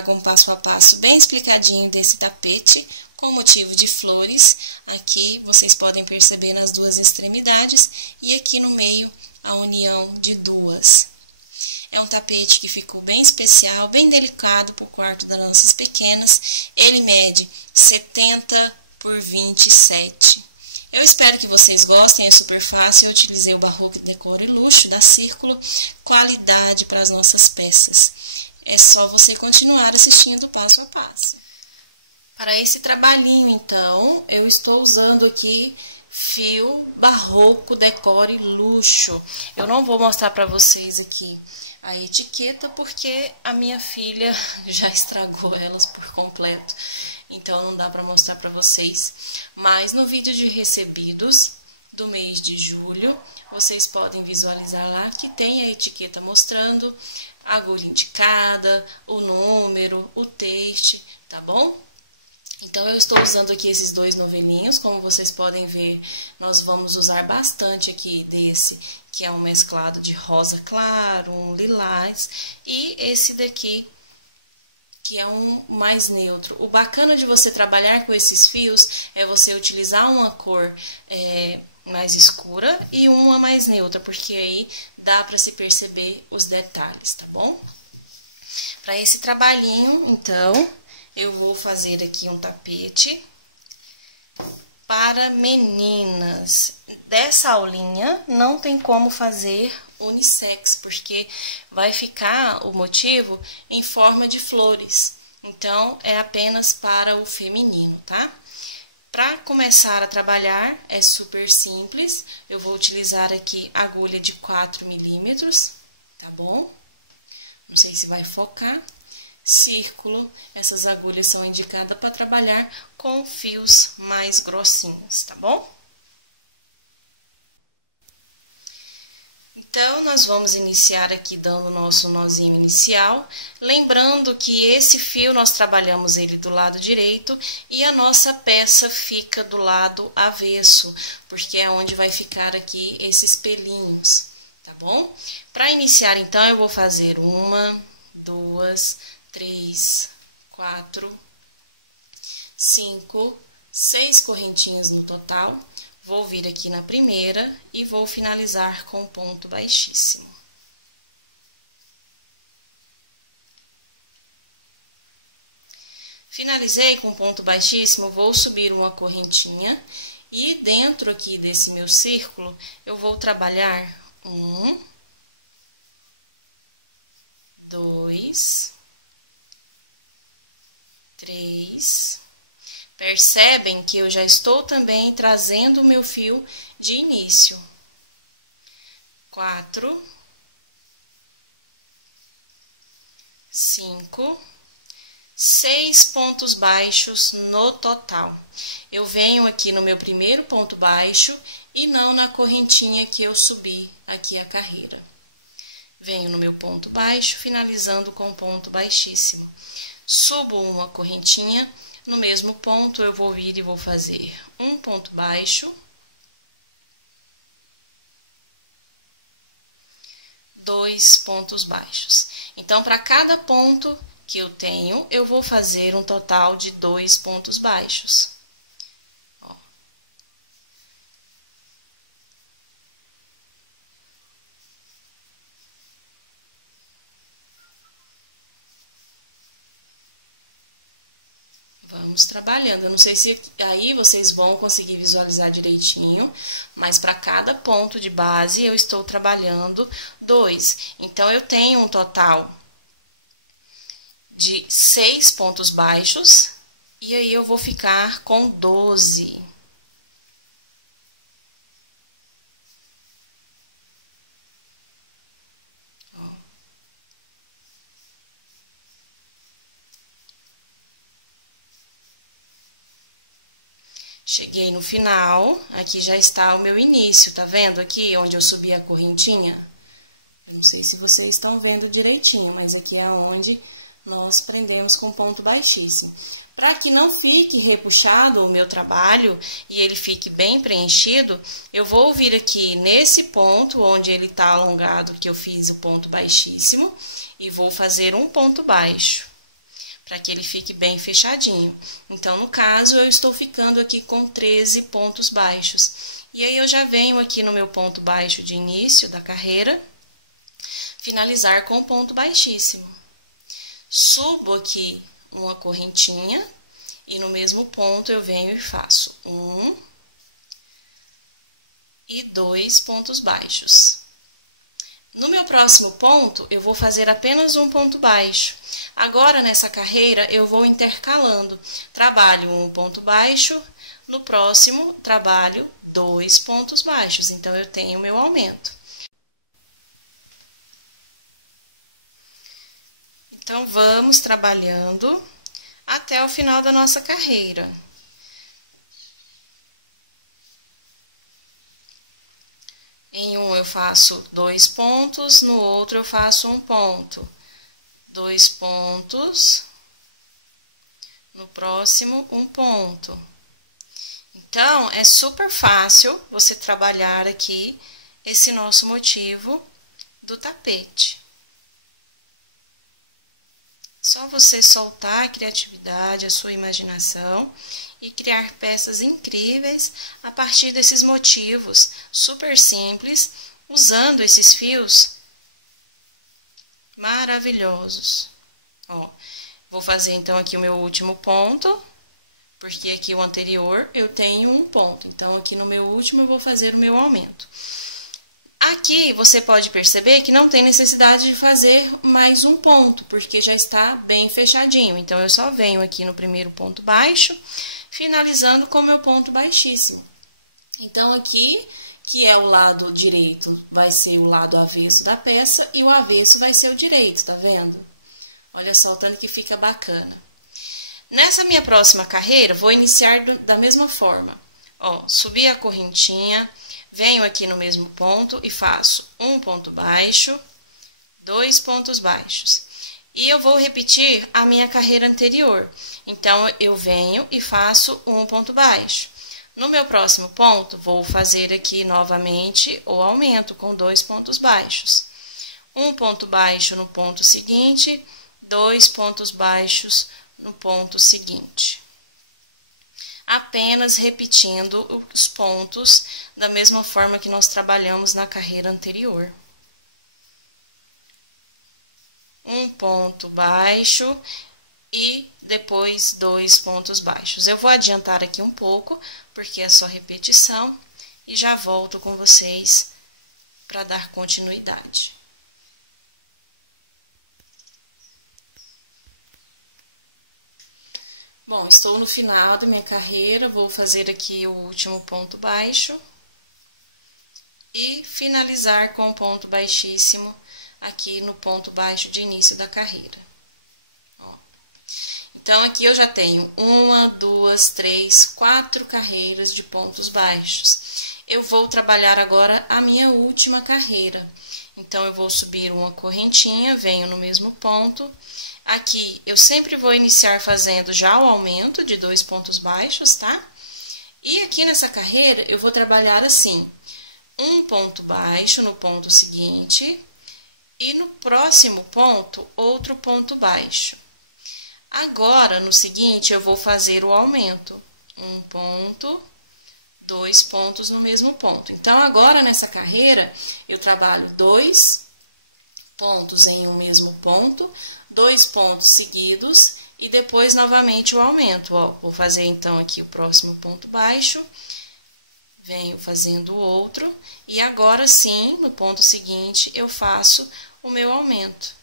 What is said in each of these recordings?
trago um passo a passo bem explicadinho desse tapete, com motivo de flores. Aqui vocês podem perceber nas duas extremidades e aqui no meio a união de duas. É um tapete que ficou bem especial, bem delicado para o quarto das nossas pequenas. Ele mede 70 por 27. Eu espero que vocês gostem, é super fácil. Eu utilizei o Barroco Decor e Luxo da Círculo, qualidade para as nossas peças. É só você continuar assistindo passo a passo. Para esse trabalhinho, então, eu estou usando aqui fio Barroco Decor e Luxo. Eu não vou mostrar para vocês aqui a etiqueta, porque a minha filha já estragou elas por completo, então não dá para mostrar para vocês. Mas no vídeo de recebidos do mês de julho, vocês podem visualizar lá que tem a etiqueta mostrando a agulha indicada, o número, o texto, tá bom? Então, eu estou usando aqui esses dois novelinhos. Como vocês podem ver, nós vamos usar bastante aqui desse, que é um mesclado de rosa claro, um lilás, e esse daqui, que é um mais neutro. O bacana de você trabalhar com esses fios é você utilizar uma cor mais escura e uma mais neutra, porque aí dá para se perceber os detalhes, tá bom? Para esse trabalhinho, então, eu vou fazer aqui um tapete para meninas. Dessa aulinha não tem como fazer unissex, porque vai ficar o motivo em forma de flores. Então, é apenas para o feminino, tá? Para começar a trabalhar, é super simples. Eu vou utilizar aqui agulha de 4 milímetros, tá bom? Não sei se vai focar. Círculo, essas agulhas são indicadas para trabalhar com fios mais grossinhos, tá bom? Então, nós vamos iniciar aqui dando o nosso nozinho inicial, lembrando que esse fio nós trabalhamos ele do lado direito e a nossa peça fica do lado avesso, porque é onde vai ficar aqui esses pelinhos, tá bom? Para iniciar, então, eu vou fazer 1, 2, 3, 4, 5, 6 correntinhas no total. Vou vir aqui na primeira e vou finalizar com ponto baixíssimo. Finalizei com ponto baixíssimo, vou subir uma correntinha e dentro aqui desse meu círculo eu vou trabalhar 1, 2, 3, percebem que eu já estou também trazendo o meu fio de início. 4, 5, 6 pontos baixos no total. Eu venho aqui no meu primeiro ponto baixo e não na correntinha que eu subi aqui a carreira. Venho no meu ponto baixo, finalizando com ponto baixíssimo. Subo uma correntinha, no mesmo ponto eu vou vir e vou fazer um ponto baixo, 2 pontos baixos. Então, para cada ponto que eu tenho, eu vou fazer um total de 2 pontos baixos. Ó. Vamos trabalhando. Eu não sei se aí vocês vão conseguir visualizar direitinho, mas para cada ponto de base eu estou trabalhando 2. Então, eu tenho um total de 6 pontos baixos e aí eu vou ficar com 12. Cheguei no final, aqui já está o meu início, tá vendo aqui onde eu subi a correntinha? Eu não sei se vocês estão vendo direitinho, mas aqui é onde nós prendemos com ponto baixíssimo. Para que não fique repuxado o meu trabalho e ele fique bem preenchido, eu vou vir aqui nesse ponto onde ele está alongado, que eu fiz o ponto baixíssimo, e vou fazer um ponto baixo. para que ele fique bem fechadinho. Então, no caso, eu estou ficando aqui com 13 pontos baixos. E aí, eu já venho aqui no meu ponto baixo de início da carreira, finalizar com ponto baixíssimo. Subo aqui uma correntinha e no mesmo ponto eu venho e faço 1 e 2 pontos baixos. No meu próximo ponto, eu vou fazer apenas um ponto baixo. Agora, nessa carreira, eu vou intercalando. Trabalho um ponto baixo, no próximo, trabalho 2 pontos baixos. Então, eu tenho o meu aumento. Então, vamos trabalhando até o final da nossa carreira. Em um eu faço 2 pontos, no outro eu faço 1 ponto. 2 pontos, no próximo 1 ponto. Então, é super fácil você trabalhar aqui esse nosso motivo do tapete. Só você soltar a criatividade, a sua imaginação e criar peças incríveis a partir desses motivos super simples, usando esses fios maravilhosos. Ó, vou fazer então aqui o meu último ponto, porque aqui o anterior eu tenho um ponto. Então, aqui no meu último eu vou fazer o meu aumento. Aqui você pode perceber que não tem necessidade de fazer mais um ponto, porque já está bem fechadinho. Então, eu só venho aqui no primeiro ponto baixo, finalizando com o meu ponto baixíssimo. Então, aqui, que é o lado direito, vai ser o lado avesso da peça e o avesso vai ser o direito, tá vendo? Olha só o tanto que fica bacana. Nessa minha próxima carreira, vou iniciar da mesma forma. Ó, subir a correntinha, venho aqui no mesmo ponto e faço um ponto baixo, 2 pontos baixos. E eu vou repetir a minha carreira anterior. Então, eu venho e faço um ponto baixo. No meu próximo ponto, vou fazer aqui novamente o aumento com 2 pontos baixos. Um ponto baixo no ponto seguinte, 2 pontos baixos no ponto seguinte. Apenas repetindo os pontos da mesma forma que nós trabalhamos na carreira anterior. Um ponto baixo e depois 2 pontos baixos. Eu vou adiantar aqui um pouco, porque é só repetição, e já volto com vocês para dar continuidade. Bom, estou no final da minha carreira, vou fazer aqui o último ponto baixo e finalizar com um ponto baixíssimo aqui no ponto baixo de início da carreira. Ó. Então, aqui eu já tenho 1, 2, 3, 4 carreiras de pontos baixos. Eu vou trabalhar agora a minha última carreira. Então, eu vou subir uma correntinha, venho no mesmo ponto. Aqui, eu sempre vou iniciar fazendo já o aumento de 2 pontos baixos, tá? E aqui nessa carreira, eu vou trabalhar assim, um ponto baixo no ponto seguinte e no próximo ponto, outro ponto baixo. Agora, no seguinte, eu vou fazer o aumento. Um ponto, 2 pontos no mesmo ponto. Então, agora nessa carreira, eu trabalho 2 pontos em um mesmo ponto, 2 pontos seguidos e depois novamente o aumento. Ó, vou fazer então aqui o próximo ponto baixo, venho fazendo o outro e agora sim, no ponto seguinte, eu faço o meu aumento.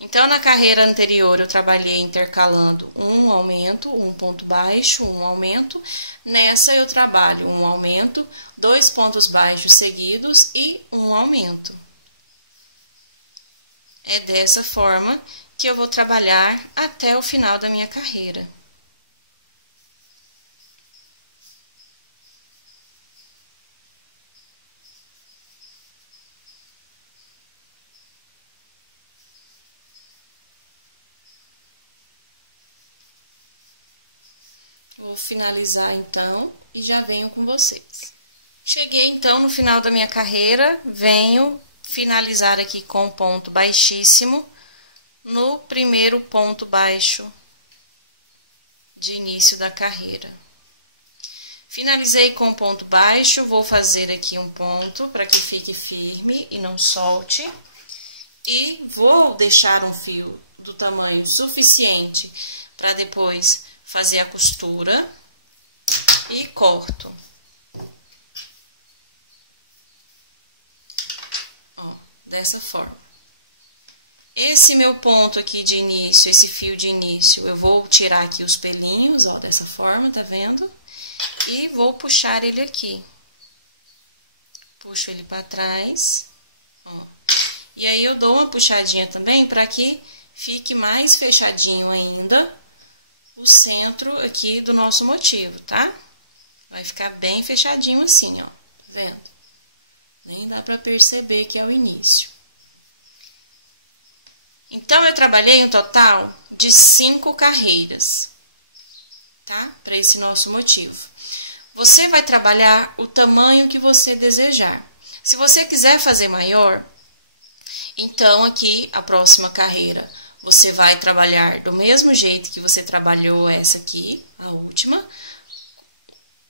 Então, na carreira anterior, eu trabalhei intercalando um aumento, um ponto baixo, um aumento. Nessa, eu trabalho um aumento, 2 pontos baixos seguidos e um aumento. É dessa forma que eu vou trabalhar até o final da minha carreira. Vou finalizar então e já venho com vocês. Cheguei então no final da minha carreira, venho finalizar aqui com um ponto baixíssimo no primeiro ponto baixo de início da carreira. Finalizei com o ponto baixo, vou fazer aqui um ponto para que fique firme e não solte. E vou deixar um fio do tamanho suficiente para depois fazer a costura e corto. Ó, dessa forma. Esse meu ponto aqui de início, esse fio de início, eu vou tirar aqui os pelinhos, ó, dessa forma, tá vendo? E vou puxar ele aqui. Puxo ele para trás, ó. E aí eu dou uma puxadinha também para que fique mais fechadinho ainda o centro aqui do nosso motivo, tá? Vai ficar bem fechadinho assim, ó, tá vendo? Nem dá para perceber que é o início. Então, eu trabalhei um total de 5 carreiras, tá? Para esse nosso motivo. Você vai trabalhar o tamanho que você desejar. Se você quiser fazer maior, então aqui, a próxima carreira, você vai trabalhar do mesmo jeito que você trabalhou essa aqui, a última.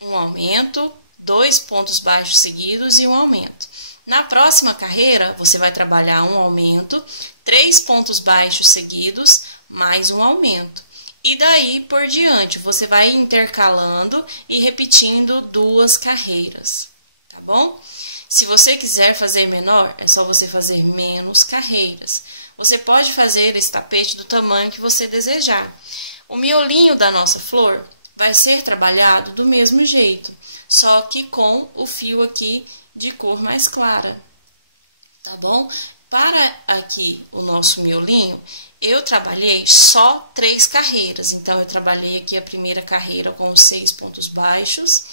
Um aumento, 2 pontos baixos seguidos e um aumento. Na próxima carreira, você vai trabalhar um aumento, 3 pontos baixos seguidos, mais um aumento. E daí por diante, você vai intercalando e repetindo 2 carreiras, tá bom? Se você quiser fazer menor, é só você fazer menos carreiras. Você pode fazer esse tapete do tamanho que você desejar. O miolinho da nossa flor vai ser trabalhado do mesmo jeito, só que com o fio aqui de cor mais clara, tá bom? Para aqui o nosso miolinho, eu trabalhei só 3 carreiras. Então, eu trabalhei aqui a primeira carreira com os 6 pontos baixos,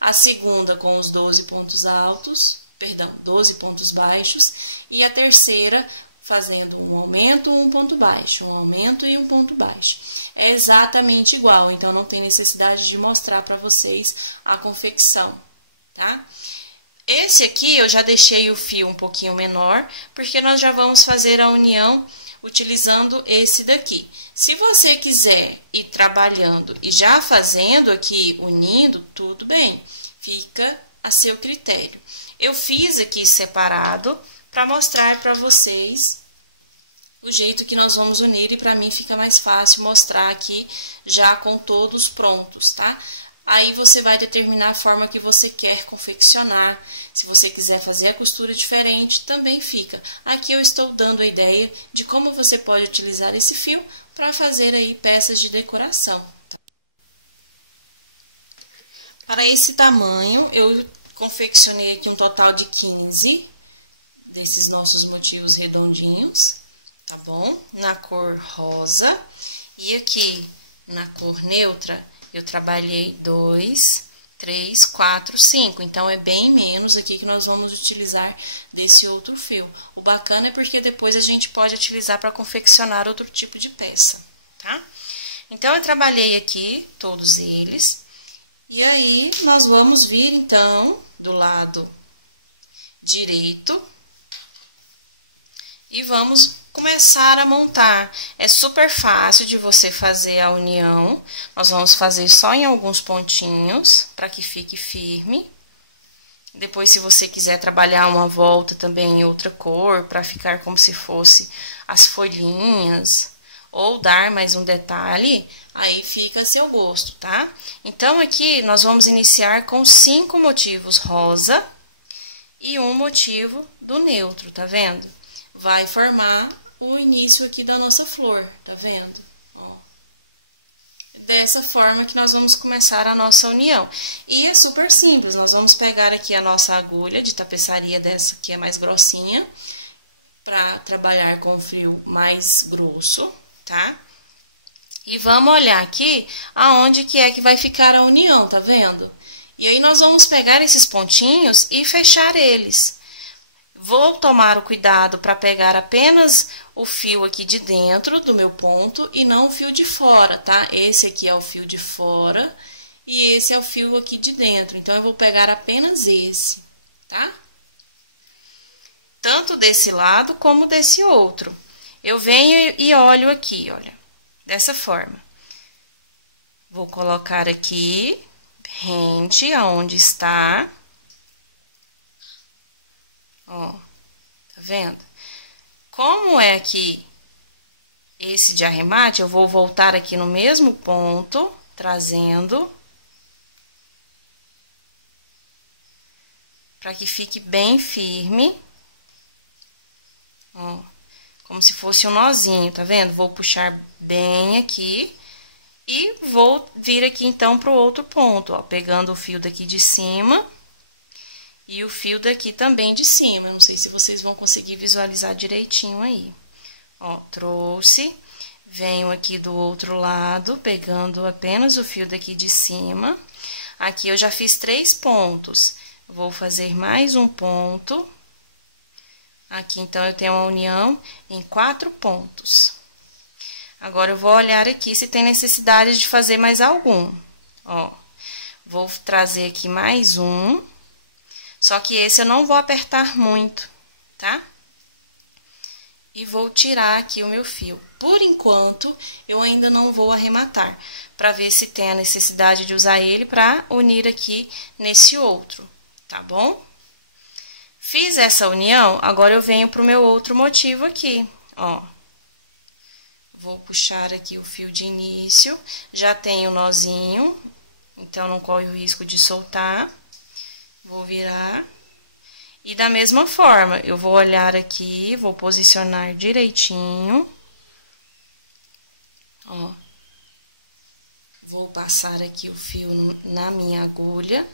a segunda com os 12 pontos altos, perdão, 12 pontos baixos, e a terceira fazendo um aumento, um ponto baixo, um aumento e um ponto baixo. É exatamente igual, então não tem necessidade de mostrar para vocês a confecção, tá? Esse aqui eu já deixei o fio um pouquinho menor, porque nós já vamos fazer a união utilizando esse daqui. Se você quiser ir trabalhando e já fazendo aqui, unindo, tudo bem, fica a seu critério. Eu fiz aqui separado para mostrar para vocês o jeito que nós vamos unir e para mim fica mais fácil mostrar aqui já com todos prontos, tá? Aí você vai determinar a forma que você quer confeccionar. Se você quiser fazer a costura diferente, também fica. Aqui eu estou dando a ideia de como você pode utilizar esse fio para fazer aí peças de decoração. Para esse tamanho, eu confeccionei aqui um total de 15 desses nossos motivos redondinhos, tá bom? Na cor rosa. E aqui na cor neutra, eu trabalhei 2, 3, 4, 5. Então, é bem menos aqui que nós vamos utilizar desse outro fio. O bacana é porque depois a gente pode utilizar para confeccionar outro tipo de peça, tá? Então, eu trabalhei aqui todos eles. E aí, nós vamos vir, então, do lado direito. E vamos começar a montar. É super fácil de você fazer a união. Nós vamos fazer só em alguns pontinhos, para que fique firme. Depois, se você quiser trabalhar uma volta também em outra cor, para ficar como se fosse as folhinhas, ou dar mais um detalhe, aí fica a seu gosto, tá? Então, aqui nós vamos iniciar com 5 motivos rosa e um motivo do neutro, tá vendo? Vai formar o início aqui da nossa flor, tá vendo? Ó. Dessa forma que nós vamos começar a nossa união. E é super simples, nós vamos pegar aqui a nossa agulha de tapeçaria, dessa que é mais grossinha, para trabalhar com o fio mais grosso, tá? E vamos olhar aqui aonde que é que vai ficar a união, tá vendo? E aí nós vamos pegar esses pontinhos e fechar eles. Vou tomar o cuidado para pegar apenas o fio aqui de dentro do meu ponto e não o fio de fora, tá? Esse aqui é o fio de fora e esse é o fio aqui de dentro. Então, eu vou pegar apenas esse, tá? Tanto desse lado como desse outro. Eu venho e olho aqui, olha, dessa forma. Vou colocar aqui, rente, aonde está. Ó, tá vendo? Como é que esse de arremate, eu vou voltar aqui no mesmo ponto, trazendo, para que fique bem firme. Ó, como se fosse um nozinho, tá vendo? Vou puxar bem aqui e vou vir aqui então pro outro ponto, ó, pegando o fio daqui de cima e o fio daqui também de cima. Não sei se vocês vão conseguir visualizar direitinho aí. Ó, trouxe, venho aqui do outro lado, pegando apenas o fio daqui de cima. Aqui eu já fiz 3 pontos. Vou fazer mais um ponto. Aqui, então, eu tenho uma união em 4 pontos. Agora, eu vou olhar aqui se tem necessidade de fazer mais algum. Ó, vou trazer aqui mais um. Só que esse eu não vou apertar muito, tá? E vou tirar aqui o meu fio. Por enquanto, eu ainda não vou arrematar, para ver se tem a necessidade de usar ele para unir aqui nesse outro, tá bom? Fiz essa união, agora eu venho pro meu outro motivo aqui, ó. Vou puxar aqui o fio de início, já tenho o nozinho, então não corre o risco de soltar. Vou virar. E da mesma forma, eu vou olhar aqui, vou posicionar direitinho. Ó. Vou passar aqui o fio na minha agulha.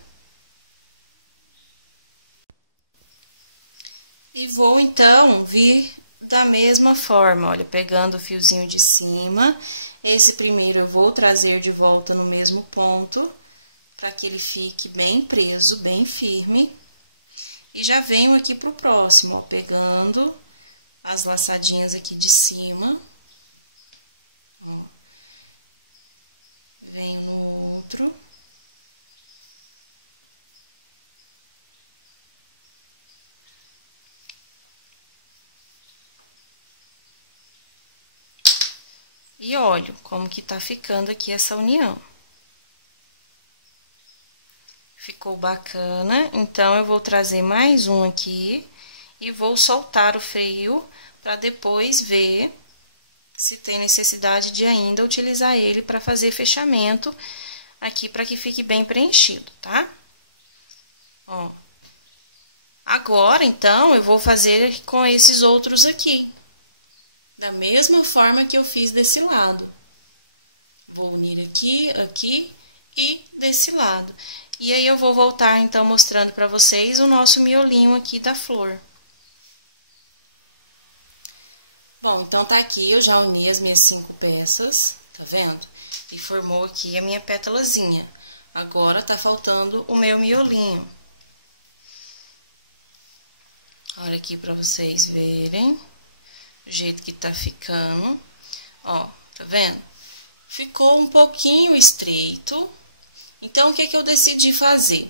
E vou, então, vir da mesma forma, olha, pegando o fiozinho de cima. Esse primeiro eu vou trazer de volta no mesmo ponto, para que ele fique bem preso, bem firme. E já venho aqui pro próximo, ó, pegando as laçadinhas aqui de cima. Ó. Venho no outro. E olho como que tá ficando aqui essa união. Ficou bacana, então eu vou trazer mais um aqui e vou soltar o fio para depois ver se tem necessidade de ainda utilizar ele para fazer fechamento aqui para que fique bem preenchido, tá? Ó. Agora, então, eu vou fazer com esses outros aqui, da mesma forma que eu fiz desse lado. Vou unir aqui, aqui e desse lado. E aí, eu vou voltar, então, mostrando para vocês o nosso miolinho aqui da flor. Bom, então, tá aqui, eu já uni as minhas 5 peças, tá vendo? E formou aqui a minha pétalazinha. Agora, tá faltando o meu miolinho. Olha aqui pra vocês verem o jeito que tá ficando. Ó, tá vendo? Ficou um pouquinho estreito. Então, o que eu decidi fazer?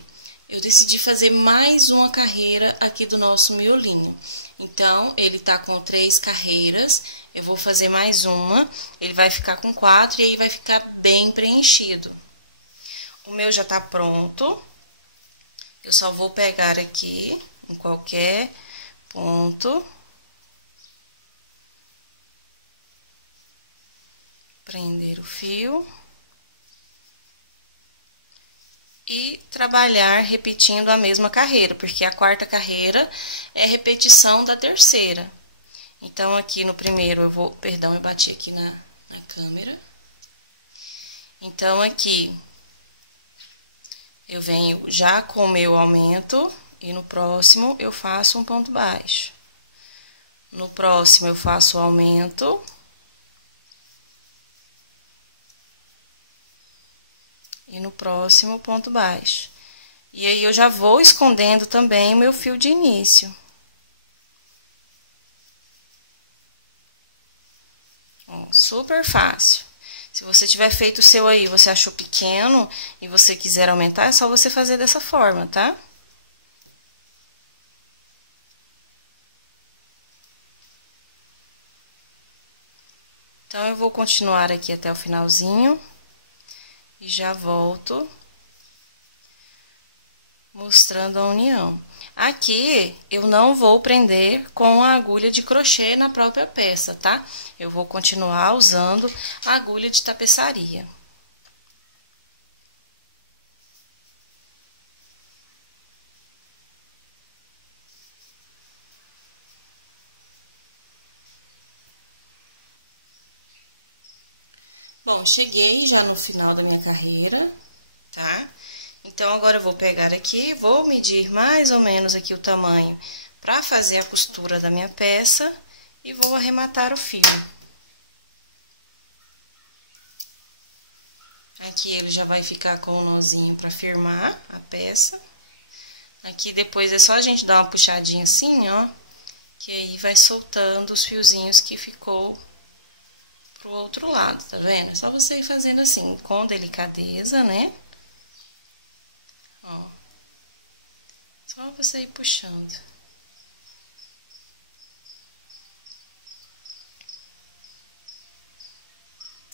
Eu decidi fazer mais uma carreira aqui do nosso miolinho. Então, ele tá com 3 carreiras, eu vou fazer mais uma, ele vai ficar com 4 e aí vai ficar bem preenchido. O meu já tá pronto, eu só vou pegar aqui em qualquer ponto. Prender o fio. E trabalhar repetindo a mesma carreira, porque a 4ª carreira é repetição da 3ª. Então, aqui no primeiro eu vou... Perdão, eu bati aqui na câmera. Então, aqui eu venho já com o meu aumento e no próximo eu faço um ponto baixo. No próximo eu faço o aumento. E no próximo, ponto baixo. E aí, eu já vou escondendo também o meu fio de início. Ó, super fácil. Se você tiver feito o seu aí, você achou pequeno e você quiser aumentar, é só você fazer dessa forma, tá? Então, eu vou continuar aqui até o finalzinho e já volto mostrando a união. Aqui, eu não vou prender com a agulha de crochê na própria peça, tá? Eu vou continuar usando a agulha de tapeçaria. Bom, cheguei já no final da minha carreira, tá? Então, agora eu vou pegar aqui, vou medir mais ou menos aqui o tamanho para fazer a costura da minha peça e vou arrematar o fio. Aqui ele já vai ficar com o nozinho para firmar a peça. Aqui depois é só a gente dar uma puxadinha assim, ó, que aí vai soltando os fiozinhos que ficou pro outro lado, tá vendo? É só você ir fazendo assim, com delicadeza, né? Ó. Só você ir puxando.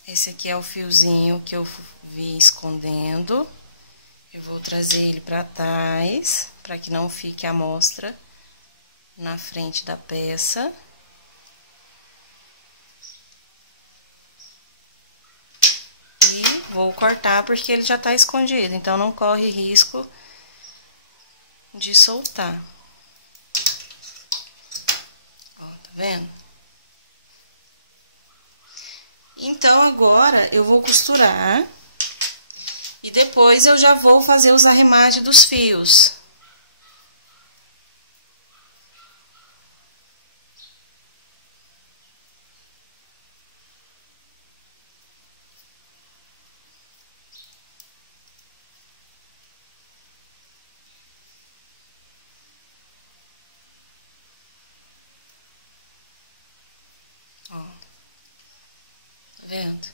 Esse aqui é o fiozinho que eu vi escondendo. Eu vou trazer ele pra trás, pra que não fique a mostra na frente da peça. E vou cortar porque ele já tá escondido, então não corre risco de soltar. Ó, tá vendo? Então, agora eu vou costurar e depois eu já vou fazer os arremates dos fios. Ó, tá vendo?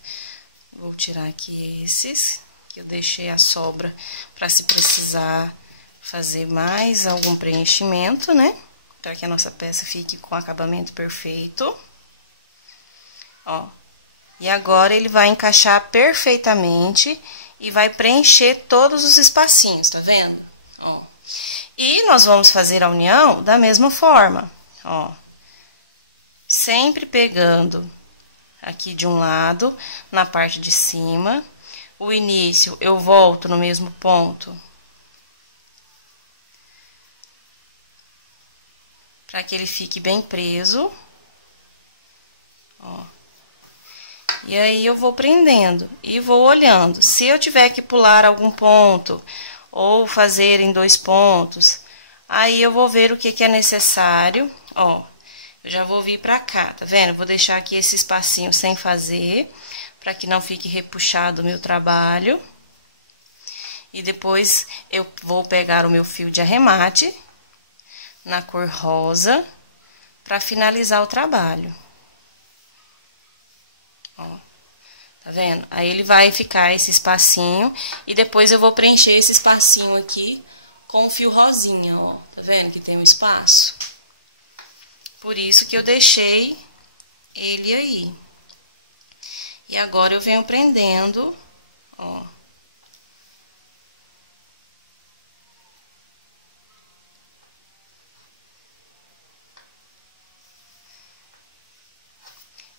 Vou tirar aqui esses, que eu deixei a sobra para se precisar fazer mais algum preenchimento, né? Para que a nossa peça fique com acabamento perfeito. Ó, e agora ele vai encaixar perfeitamente e vai preencher todos os espacinhos, tá vendo? Ó. E nós vamos fazer a união da mesma forma, ó. Sempre pegando aqui de um lado, na parte de cima. O início, eu volto no mesmo ponto. Para que ele fique bem preso. Ó. E aí, eu vou prendendo e vou olhando. Se eu tiver que pular algum ponto, ou fazer em 2 pontos, aí eu vou ver o que é necessário. Ó, eu já vou vir pra cá, tá vendo? Eu vou deixar aqui esse espacinho sem fazer, para que não fique repuxado o meu trabalho. E depois eu vou pegar o meu fio de arremate, na cor rosa, para finalizar o trabalho. Ó, tá vendo? Aí ele vai ficar esse espacinho e depois eu vou preencher esse espacinho aqui com o fio rosinha, ó. Tá vendo que tem um espaço? Por isso que eu deixei ele aí. E agora eu venho prendendo, ó.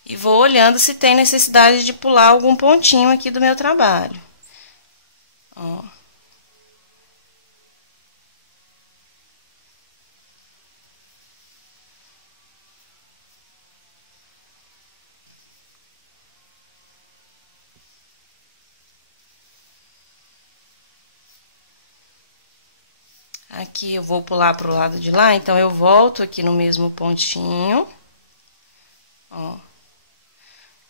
E vou olhando se tem necessidade de pular algum pontinho aqui do meu trabalho. Ó. Aqui eu vou pular pro lado de lá, então eu volto aqui no mesmo pontinho. Ó.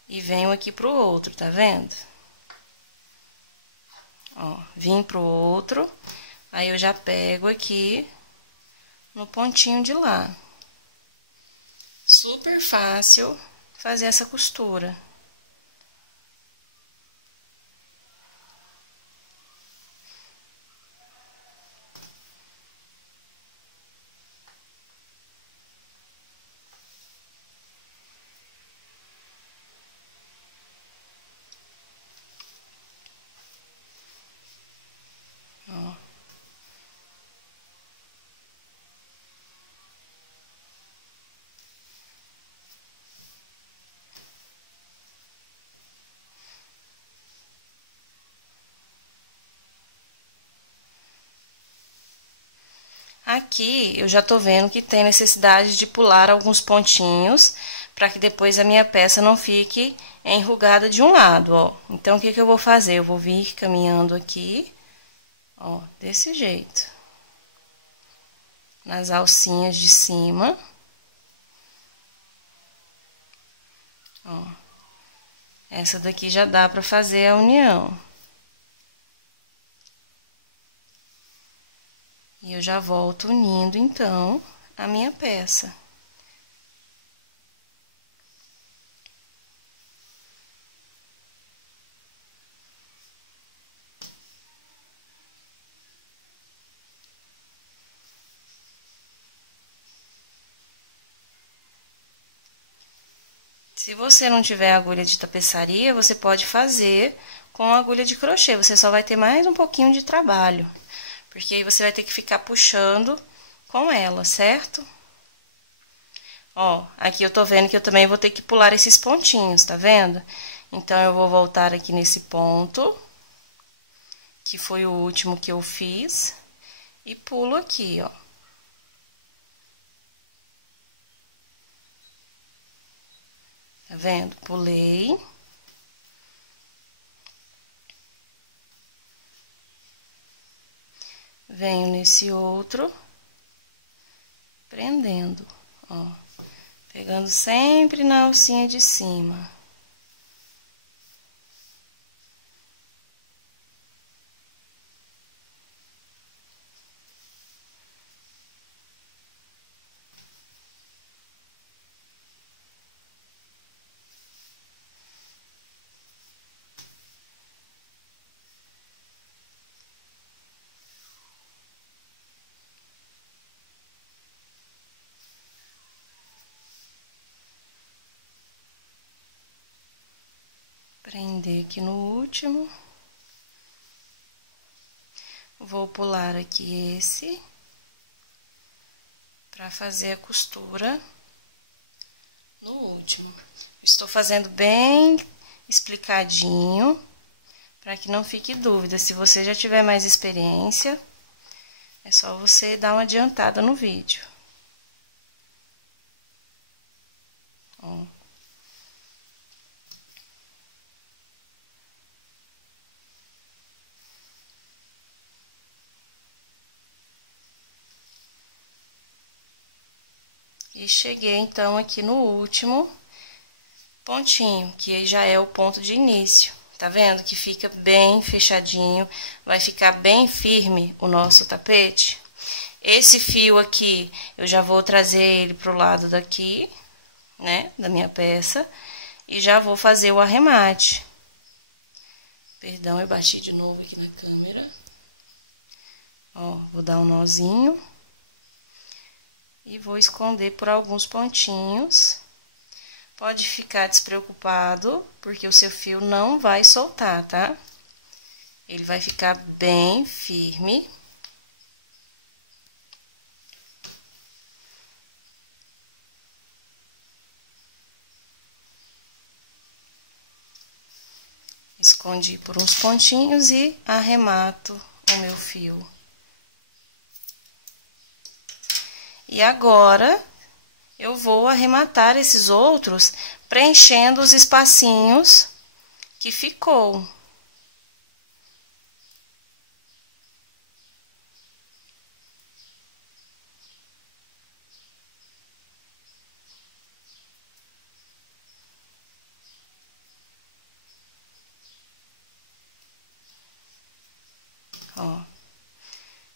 E venho aqui pro outro, tá vendo? Ó, vim pro outro, aí eu já pego aqui no pontinho de lá. Super fácil fazer essa costura. Aqui eu já tô vendo que tem necessidade de pular alguns pontinhos para que depois a minha peça não fique enrugada de um lado, ó. Então, o que que eu vou fazer? Eu vou vir caminhando aqui, ó, desse jeito. Nas alcinhas de cima. Ó. Essa daqui já dá para fazer a união. E eu já volto unindo, então, a minha peça. Se você não tiver agulha de tapeçaria, você pode fazer com agulha de crochê. Você só vai ter mais um pouquinho de trabalho, porque aí você vai ter que ficar puxando com ela, certo? Ó, aqui eu tô vendo que eu também vou ter que pular esses pontinhos, tá vendo? Então, eu vou voltar aqui nesse ponto, que foi o último que eu fiz, e pulo aqui, ó. Tá vendo? Pulei. Venho nesse outro, prendendo, ó. Pegando sempre na alcinha de cima. Prender aqui no último. Vou pular aqui esse, para fazer a costura no último. Estou fazendo bem explicadinho, para que não fique dúvida. Se você já tiver mais experiência, é só você dar uma adiantada no vídeo. Ó. E cheguei, então, aqui no último pontinho, que já é o ponto de início. Tá vendo que fica bem fechadinho, vai ficar bem firme o nosso tapete? Esse fio aqui, eu já vou trazer ele pro lado daqui, né, da minha peça, e já vou fazer o arremate. Perdão, eu bati de novo aqui na câmera. Ó, vou dar um nozinho. E vou esconder por alguns pontinhos. Pode ficar despreocupado, porque o seu fio não vai soltar, tá? Ele vai ficar bem firme. Escondi por uns pontinhos e arremato o meu fio. E agora, eu vou arrematar esses outros, preenchendo os espacinhos que ficou. Ó,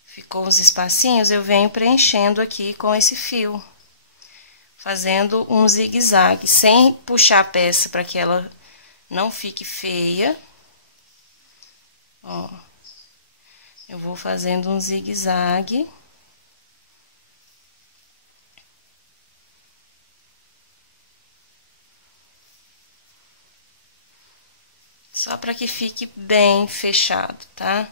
ficou uns espacinhos, eu venho preenchendo aqui com esse fio, fazendo um zigue-zague, sem puxar a peça para que ela não fique feia. Ó, eu vou fazendo um zigue-zague. Só para que fique bem fechado, tá?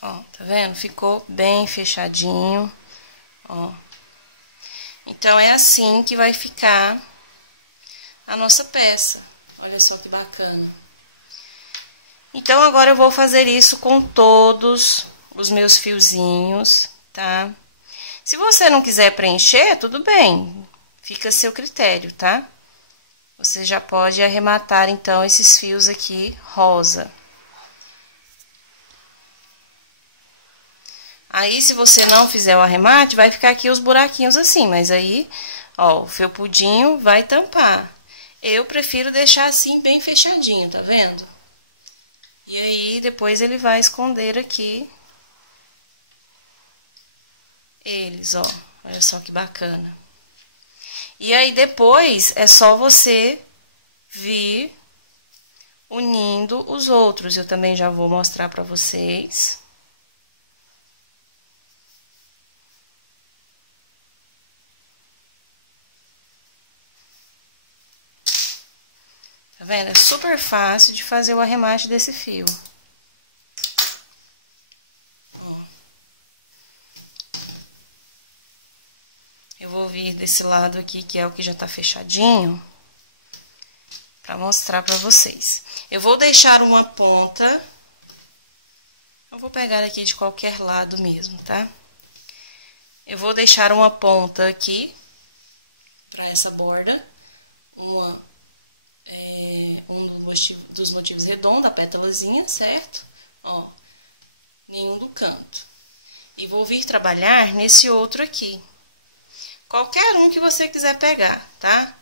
Ó, tá vendo? Ficou bem fechadinho, ó. Então, é assim que vai ficar a nossa peça. Olha só que bacana. Então, agora eu vou fazer isso com todos os meus fiozinhos, tá? Se você não quiser preencher, tudo bem. Fica a seu critério, tá? Você já pode arrematar, então, esses fios aqui rosa. Aí, se você não fizer o arremate, vai ficar aqui os buraquinhos assim, mas aí, ó, o felpudinho vai tampar. Eu prefiro deixar assim bem fechadinho, tá vendo? E aí, depois ele vai esconder aqui eles, ó. Olha só que bacana. E aí, depois, é só você vir unindo os outros. Eu também já vou mostrar pra vocês. Tá vendo? É super fácil de fazer o arremate desse fio. Ó. Eu vou vir desse lado aqui, que é o que já tá fechadinho, pra mostrar pra vocês. Eu vou deixar uma ponta, eu vou pegar aqui de qualquer lado mesmo, tá? Eu vou deixar uma ponta aqui, pra essa borda, um dos motivos redondo, a pétalazinha, certo? Ó, nenhum do canto. E vou vir trabalhar nesse outro aqui. Qualquer um que você quiser pegar, tá?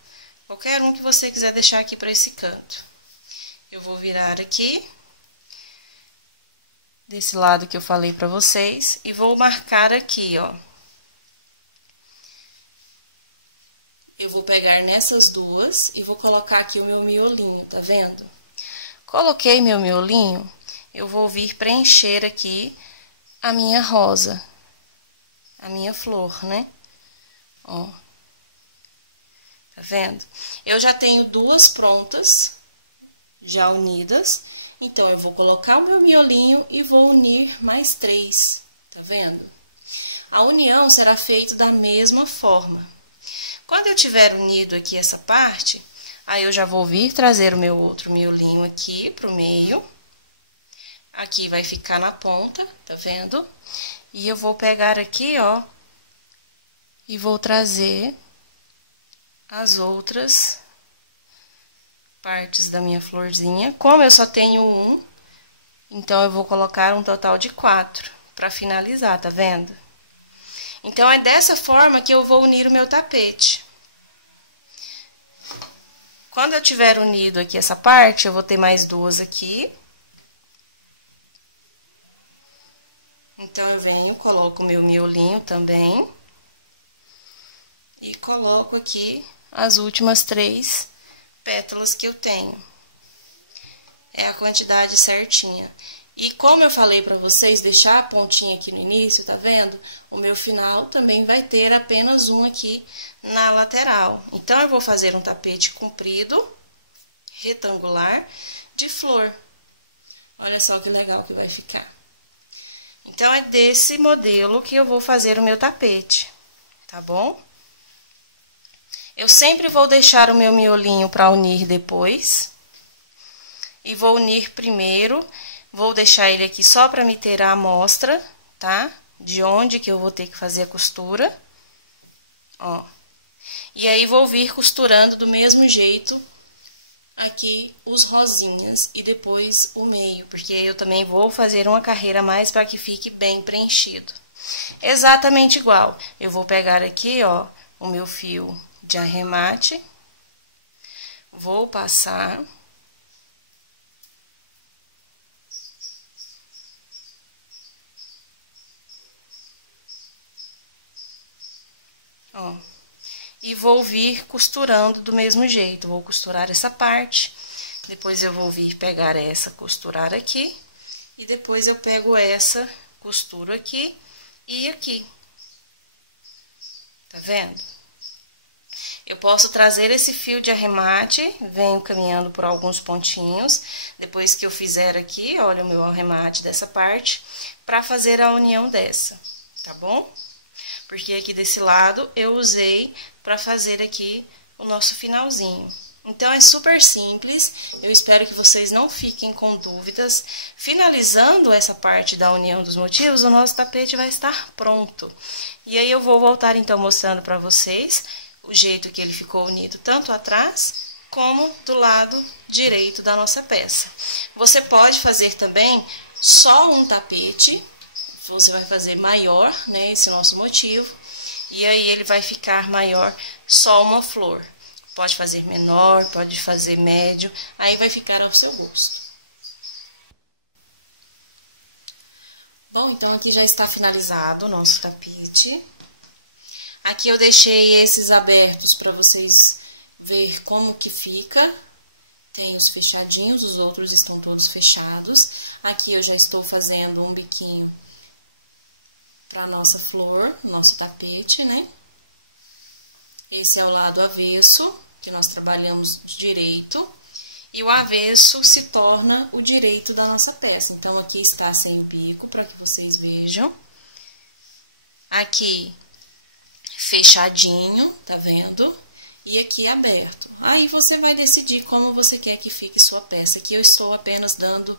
Qualquer um que você quiser deixar aqui para esse canto. Eu vou virar aqui, desse lado que eu falei para vocês, e vou marcar aqui, ó. Eu vou pegar nessas duas e vou colocar aqui o meu miolinho, tá vendo? Coloquei meu miolinho, eu vou vir preencher aqui a minha rosa, a minha flor, né? Ó. Tá vendo? Eu já tenho duas prontas, já unidas. Então, eu vou colocar o meu miolinho e vou unir mais 3, tá vendo? A união será feita da mesma forma. Quando eu tiver unido aqui essa parte, aí eu já vou vir trazer o meu outro miolinho aqui pro meio. Aqui vai ficar na ponta, tá vendo? E eu vou pegar aqui, ó, e vou trazer as outras partes da minha florzinha. Como eu só tenho um, então eu vou colocar um total de 4 para finalizar, tá vendo? Então, é dessa forma que eu vou unir o meu tapete. Quando eu tiver unido aqui essa parte, eu vou ter mais 2 aqui. Então, eu venho, coloco o meu miolinho também. E coloco aqui as últimas 3 pétalas que eu tenho. É a quantidade certinha. E como eu falei pra vocês, deixar a pontinha aqui no início, tá vendo? O meu final também vai ter apenas um aqui na lateral. Então, eu vou fazer um tapete comprido, retangular, de flor. Olha só que legal que vai ficar. Então, é desse modelo que eu vou fazer o meu tapete, tá bom? Eu sempre vou deixar o meu miolinho para unir depois. E vou unir primeiro. Vou deixar ele aqui só para me ter a amostra, tá? De onde que eu vou ter que fazer a costura. Ó. E aí, vou vir costurando do mesmo jeito aqui os rosinhas e depois o meio. Porque eu também vou fazer uma carreira a mais para que fique bem preenchido. Exatamente igual. Eu vou pegar aqui, ó, o meu fio de arremate. Vou passar. Ó, e vou vir costurando do mesmo jeito. Vou costurar essa parte, depois eu vou vir pegar essa, costurar aqui, e depois eu pego essa, costuro aqui e aqui. Tá vendo? Eu posso trazer esse fio de arremate, venho caminhando por alguns pontinhos, depois que eu fizer aqui, olha o meu arremate dessa parte, para fazer a união dessa, tá bom? Porque aqui desse lado eu usei para fazer aqui o nosso finalzinho. Então, é super simples, eu espero que vocês não fiquem com dúvidas. Finalizando essa parte da união dos motivos, o nosso tapete vai estar pronto. E aí, eu vou voltar, então, mostrando para vocês o jeito que ele ficou unido, tanto atrás como do lado direito da nossa peça. Você pode fazer também só um tapete, você vai fazer maior, né, esse nosso motivo, e aí ele vai ficar maior só uma flor. Pode fazer menor, pode fazer médio, aí vai ficar ao seu gosto. Bom, então aqui já está finalizado o nosso tapete. Aqui eu deixei esses abertos para vocês ver como que fica. Tem os fechadinhos, os outros estão todos fechados. Aqui eu já estou fazendo um biquinho para nossa flor, nosso tapete, né? Esse é o lado avesso, que nós trabalhamos de direito, e o avesso se torna o direito da nossa peça. Então, aqui está sem o bico, para que vocês vejam. Aqui, fechadinho, tá vendo? E aqui aberto. Aí, você vai decidir como você quer que fique sua peça. Aqui eu estou apenas dando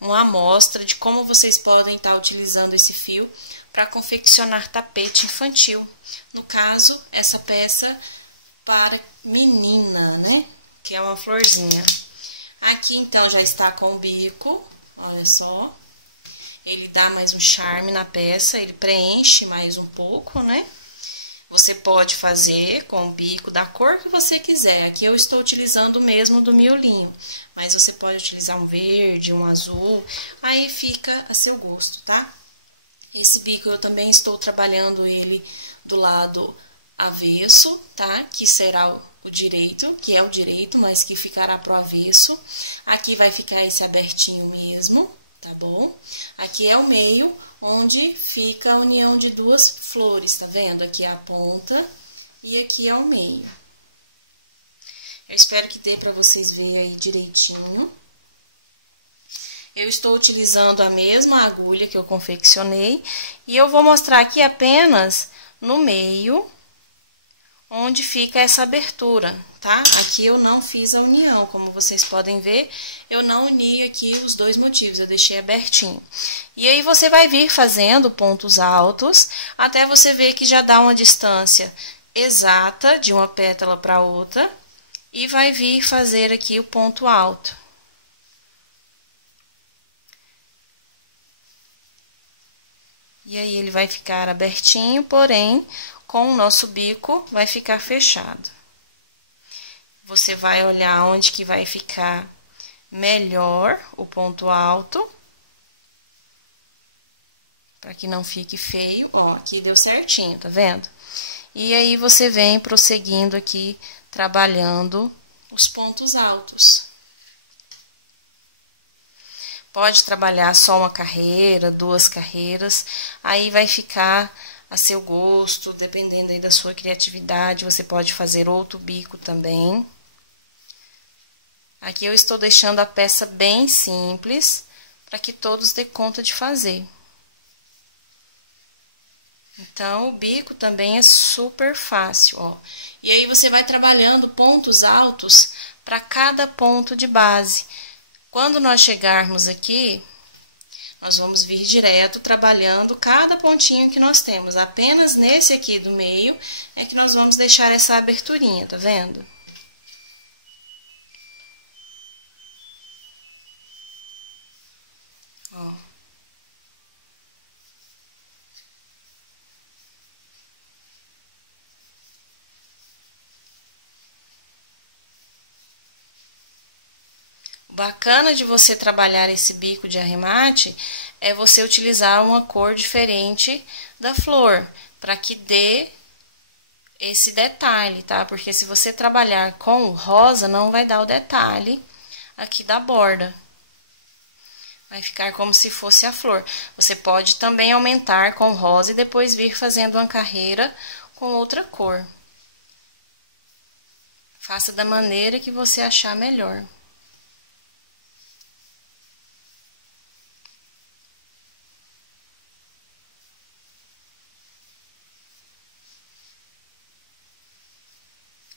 uma amostra de como vocês podem estar utilizando esse fio para confeccionar tapete infantil. No caso, essa peça para menina, né? Que é uma florzinha. Aqui, então, já está com o bico, olha só. Ele dá mais um charme na peça, ele preenche mais um pouco, né? Você pode fazer com o bico da cor que você quiser. Aqui eu estou utilizando o mesmo do miolinho, mas você pode utilizar um verde, um azul, aí fica a seu gosto, tá? Esse bico eu também estou trabalhando ele do lado avesso, tá? Que será o direito, que é o direito, mas que ficará pro avesso. Aqui vai ficar esse abertinho mesmo, tá bom? Aqui é o meio, onde fica a união de duas flores, tá vendo? Aqui é a ponta e aqui é o meio. Eu espero que dê para vocês verem aí direitinho. Eu estou utilizando a mesma agulha que eu confeccionei e eu vou mostrar aqui apenas no meio, onde fica essa abertura, tá? Aqui eu não fiz a união, como vocês podem ver, eu não uni aqui os dois motivos, eu deixei abertinho. E aí você vai vir fazendo pontos altos, até você ver que já dá uma distância exata de uma pétala para outra, e vai vir fazer aqui o ponto alto. E aí ele vai ficar abertinho, porém, com o nosso bico vai ficar fechado. Você vai olhar onde que vai ficar melhor o ponto alto, para que não fique feio. Ó, aqui deu certinho, tá vendo? E aí você vem prosseguindo aqui, trabalhando os pontos altos. Pode trabalhar só uma carreira, duas carreiras, aí vai ficar a seu gosto, dependendo aí da sua criatividade, você pode fazer outro bico também. Aqui eu estou deixando a peça bem simples, para que todos dê conta de fazer. Então, o bico também é super fácil, ó. E aí, você vai trabalhando pontos altos para cada ponto de base. Quando nós chegarmos aqui, nós vamos vir direto trabalhando cada pontinho que nós temos. Apenas nesse aqui do meio é que nós vamos deixar essa aberturinha, tá vendo? Ó. O bacana de você trabalhar esse bico de arremate é você utilizar uma cor diferente da flor, para que dê esse detalhe, tá? Porque se você trabalhar com o rosa, não vai dar o detalhe aqui da borda. Vai ficar como se fosse a flor. Você pode também aumentar com rosa e depois vir fazendo uma carreira com outra cor. Faça da maneira que você achar melhor.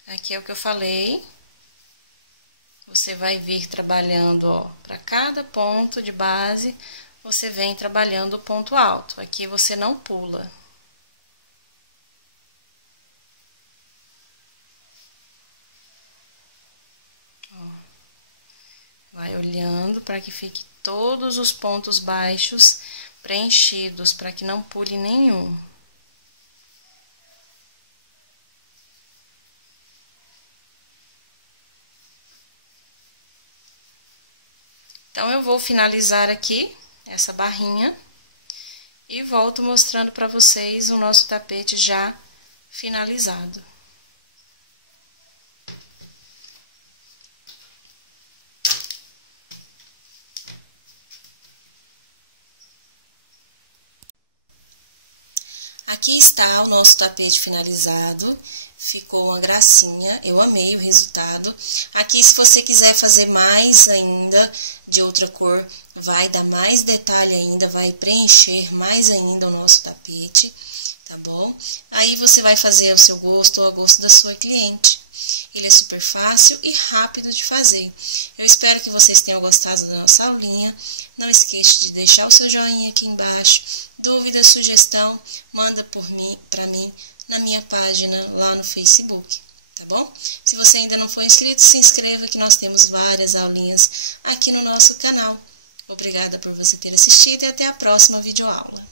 Aqui é o que eu falei. Você vai vir trabalhando, ó, para cada ponto de base, você vem trabalhando o ponto alto. Aqui você não pula. Ó, vai olhando para que fique todos os pontos baixos preenchidos, para que não pule nenhum. Então, eu vou finalizar aqui essa barrinha e volto mostrando para vocês o nosso tapete já finalizado. Aqui está o nosso tapete finalizado. Ficou uma gracinha, eu amei o resultado. Aqui, se você quiser fazer mais ainda, de outra cor, vai dar mais detalhe ainda, vai preencher mais ainda o nosso tapete, tá bom? Aí, você vai fazer ao seu gosto ou ao gosto da sua cliente. Ele é super fácil e rápido de fazer. Eu espero que vocês tenham gostado da nossa aulinha. Não esqueça de deixar o seu joinha aqui embaixo. Dúvida, sugestão, manda para mim na minha página lá no Facebook, tá bom? Se você ainda não for inscrito, se inscreva que nós temos várias aulinhas aqui no nosso canal. Obrigada por você ter assistido e até a próxima videoaula.